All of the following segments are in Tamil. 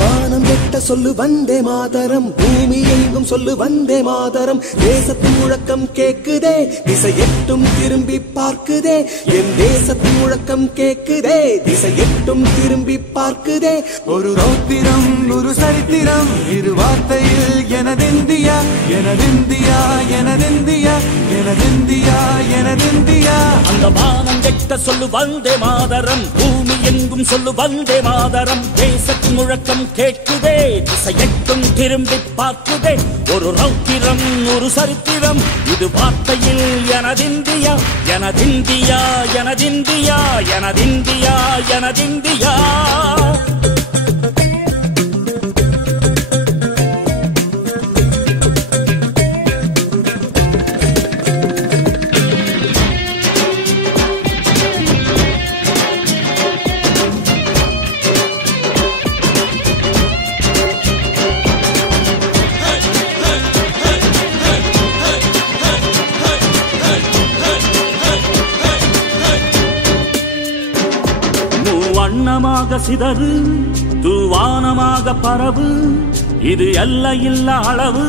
வானம் எட்ட சொல்லு வந்தே மாதரம், பூமி எங்கும் சொல்லு வந்தே மாதரம். தேசத்தின் முழக்கம் கேக்குதே, திசை எட்டும் திரும்பி பார்க்குதே. என் தேசத்தின் முழக்கம் கேக்குதே, திசை எட்டும் திரும்பி பார்க்குதே. ஒரு ரௌத்திரம் ஒரு சரித்திரம் இரு வார்த்தையில் எனதிந்தியா எனதிந்தியா எனதிந்தியா எனதிந்தியா எனதிந்தியா. அந்த வானம் எட்ட சொல்லு வந்தே மாதரம், பூமி எங்கும் சொல்லு வந்தே மாதரம். தேசத்தின் முழக்கம் கேட்குதே, திசை எட்டும் திரும்பி பார்க்குதே. ஒரு ரௌத்திரம் ஒரு சரித்திரம் இது வார்த்தையில் எனதிந்தியா எனதிந்தியா எனதிந்தியா எனதிந்தியா எனதிந்தியா. வண்ணமாக சிதறு தூவானமாக பரவு, இது எல்லையில்ல அளவு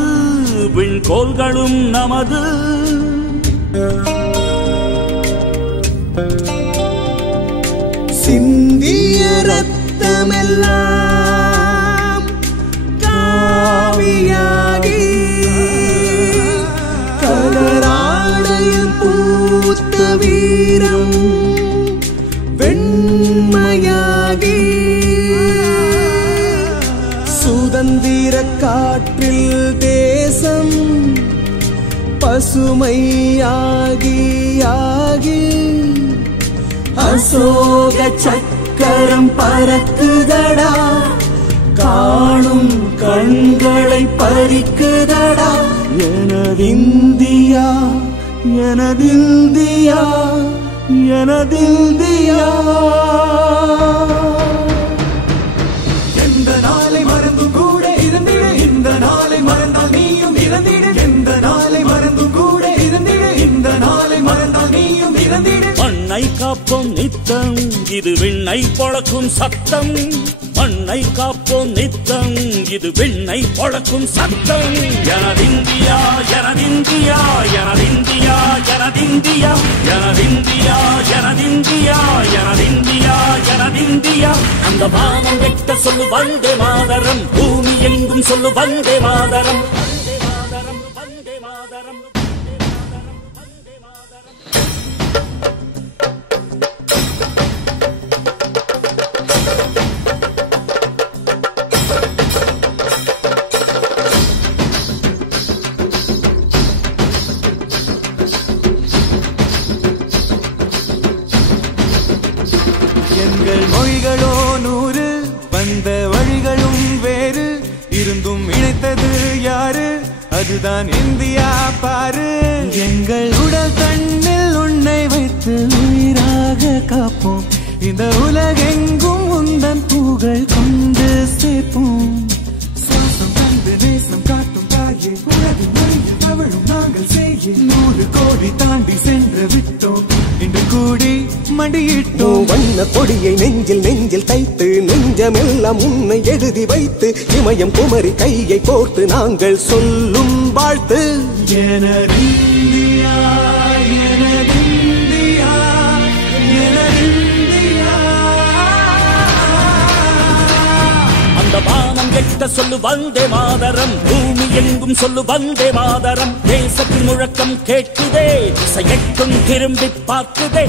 விண்கோள்களும் நமது. சிந்திய ரத்தமெல்லாம் காவியாகி கலராடையில் பூத்த வீரம் வெண்மையாகி சுதந்திர காற்றில் தேசம் பசுமையாகி ஆகி அசோக சக்கரம் பறக்குதடா, காணும் கண்களை பறிக்குதடா. எனதிந்தியா எனதிந்தியா எனதிந்தியா. எந்த நாளை மறந்தும் கூட இருந்திட, இந்த நாளை மறந்தால் நீயும் இறந்திட. எந்த நாளை மறந்தும் கூட இருந்திட, இந்த நாளை மறந்தால் நீயும் இறந்திட. மண்ணை காப்போம் நித்தம் இது விண்ணை பொழக்கும் சத்தம். மண்ணை காப்போம் நித்தம் இது விண்ணை பொழக்கும் சத்தம். எனதிந்தியா எனதிந்தியா எனதிந்தியா எனதிந்தியா எனதிந்தியா எனதிந்தியா எனதிந்தியா எனதிந்தியா. அந்த வானம் எட்ட சொல்லு வந்தே மாதரம், பூமி எங்கும் சொல்லு வந்தே மாதரம். வந்தே மாதரம் வந்தே மாதரம். எங்கள் மொழிகளோ 100, வந்த வழிகளும் வேறு, இருந்தும் இணைத்தது யாரு? அதுதான் இந்தியா பாரு. எங்கள் உடல் தன்னில் உன்னை வைத்து உயிராக காப்போம், இந்த உலகெங்கும் உந்தன் புகழ் கொண்டு சேர்ப்போம். சுவாசம் தந்து நேசம் காட்டும் தாயே, உலகின் மொழியில் தவழும் நாங்கள் செய்ய 100 கோடி தாண்டி சென்று விட்டோம், இன்று கூடி மண்டியிட்டோம். வண்ண கொடியை நெஞ்சில் நெஞ்சில் தைத்து, நெஞ்சமெல்லாம் உன்னை எழுதி வைத்து, இமயம் குமரி கையை கோர்த்து நாங்கள் சொல்லும் வாழ்த்து. எனதிந்தியா எனதிந்தியா எனதிந்தியா. அந்த வானம் எட்ட சொல்லு வந்தே மாதரம், பூமி எங்கும் சொல்லு வந்தே மாதரம். தேசத்தின் முழக்கம் கேட்குதே, திசை எட்டும் திரும்பி பார்க்குதே.